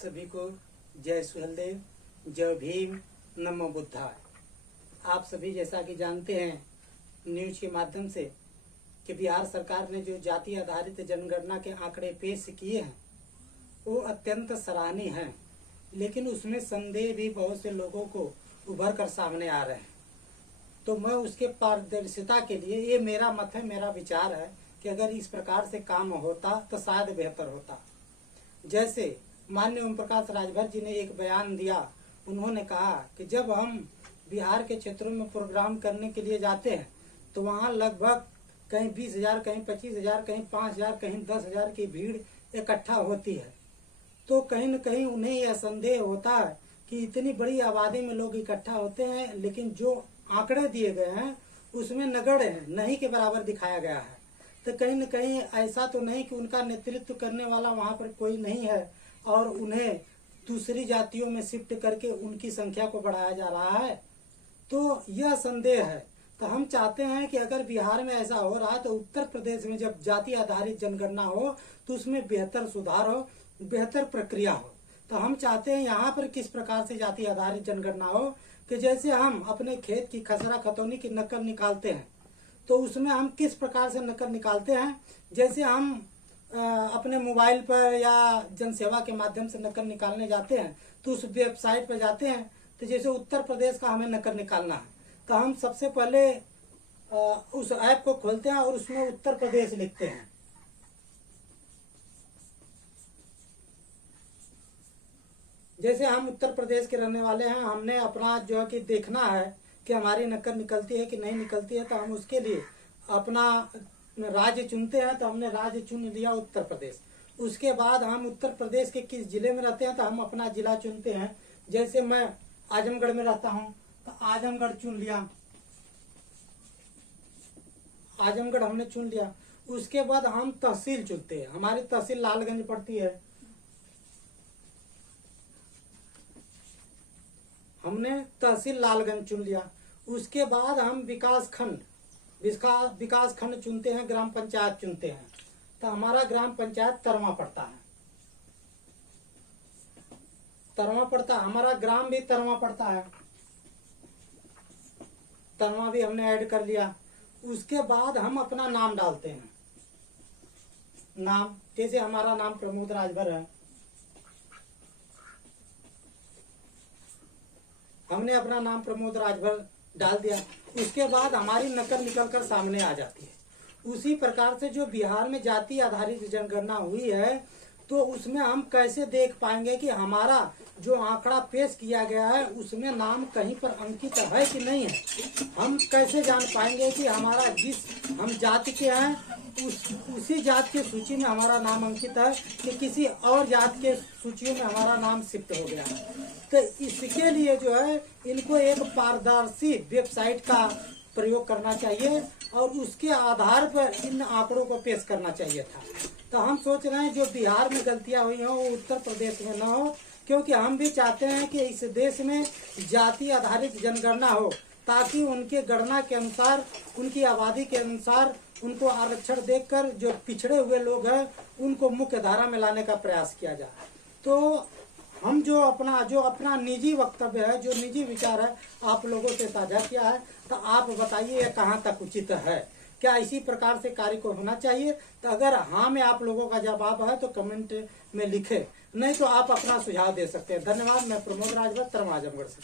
सभी को जय सुहेलदेव, जय भीम, नमो बुद्धाय। आप सभी जैसा कि जानते हैं न्यूज के माध्यम से कि बिहार सरकार ने जो जाति आधारित जनगणना के आंकड़े पेश किए हैं वो अत्यंत सराहनीय हैं, लेकिन उसमें संदेह भी बहुत से लोगों को उभर कर सामने आ रहे हैं। तो मैं उसके पारदर्शिता के लिए, ये मेरा मत है, मेरा विचार है कि अगर इस प्रकार से काम होता तो शायद बेहतर होता। जैसे माननीय ओम प्रकाश राजभर जी ने एक बयान दिया। उन्होंने कहा कि जब हम बिहार के क्षेत्रों में प्रोग्राम करने के लिए जाते हैं तो वहाँ लगभग कहीं 20,000, कहीं 25,000, कहीं 5,000, कहीं 10,000 की भीड़ इकट्ठा होती है। तो कहीं न कहीं उन्हें यह संदेह होता है कि इतनी बड़ी आबादी में लोग इकट्ठा होते हैं, लेकिन जो आंकड़े दिए गए हैं उसमें नगण्य नहीं के बराबर दिखाया गया है। तो कहीं न कहीं ऐसा तो नहीं कि उनका नेतृत्व करने वाला वहाँ पर कोई नहीं है और उन्हें दूसरी जातियों में शिफ्ट करके उनकी संख्या को बढ़ाया जा रहा है। तो यह संदेह है। तो हम चाहते हैं कि अगर बिहार में ऐसा हो रहा तो उत्तर प्रदेश में जब जाति आधारित जनगणना हो तो उसमें बेहतर सुधार हो, बेहतर प्रक्रिया हो। तो हम चाहते हैं यहाँ पर किस प्रकार से जाति आधारित जनगणना हो कि जैसे हम अपने खेत की खसरा खतौनी की नकल निकालते हैं तो उसमें हम किस प्रकार से नकल निकालते हैं। जैसे हम अपने मोबाइल पर या जनसेवा के माध्यम से नकल निकालने जाते हैं तो उस वेबसाइट पर जाते हैं, तो जैसे उत्तर प्रदेश का हमें नकल निकालना है तो हम सबसे पहले उस ऐप को खोलते हैं और उसमें उत्तर प्रदेश लिखते हैं। जैसे हम उत्तर प्रदेश के रहने वाले हैं, हमने अपना जो है कि देखना है कि हमारी नकल निकलती है कि नहीं निकलती है, तो हम उसके लिए अपना राज्य चुनते हैं। तो हमने राज्य चुन लिया उत्तर प्रदेश। उसके बाद हम उत्तर प्रदेश के किस जिले में रहते हैं तो हम अपना जिला चुनते हैं। जैसे मैं आजमगढ़ में रहता हूं तो आजमगढ़ चुन लिया, आजमगढ़ हमने चुन लिया। उसके बाद हम तहसील चुनते हैं। हमारी तहसील लालगंज पड़ती है, हमने तहसील लालगंज चुन लिया। उसके बाद हम विकास खंड चुनते हैं, ग्राम पंचायत चुनते हैं। तो हमारा ग्राम पंचायत तरवा पड़ता है, तरवा पड़ता है। हमारा ग्राम भी तरवा पड़ता है, तरवा भी हमने ऐड कर लिया। उसके बाद हम अपना नाम डालते हैं। नाम जैसे हमारा नाम प्रमोद राजभर है, हमने अपना नाम प्रमोद राजभर डाल दिया। उसके बाद हमारी नकल निकल कर सामने आ जाती है। उसी प्रकार से जो बिहार में जाति आधारित जनगणना हुई है तो उसमें हम कैसे देख पाएंगे कि हमारा जो आंकड़ा पेश किया गया है उसमें नाम कहीं पर अंकित है कि नहीं है। हम कैसे जान पाएंगे कि हमारा जिस हम जाति के हैं उसी जात की सूची में हमारा नाम अंकित है कि किसी और जात के सूचियों में हमारा नाम शिफ्ट हो गया है। तो इसके लिए जो है इनको एक पारदर्शी वेबसाइट का प्रयोग करना चाहिए और उसके आधार पर इन आंकड़ों को पेश करना चाहिए था। तो हम सोच रहे हैं जो बिहार में गलतियां हुई हो वो उत्तर प्रदेश में न हो, क्योंकि हम भी चाहते हैं कि इस देश में जाति आधारित जनगणना हो ताकि उनके गणना के अनुसार, उनकी आबादी के अनुसार उनको आरक्षण देकर जो पिछड़े हुए लोग हैं उनको मुख्य धारा में लाने का प्रयास किया जाए। तो हम जो अपना निजी वक्तव्य है, जो निजी विचार है आप लोगों से साझा किया है, तो आप बताइए कहाँ तक उचित है। क्या इसी प्रकार से कार्य को होना चाहिए? तो अगर हाँ में आप लोगों का जवाब है तो कमेंट में लिखें, नहीं तो आप अपना सुझाव दे सकते हैं। धन्यवाद। मैं प्रमोद राजभर, तरवा, आजमगढ़ से।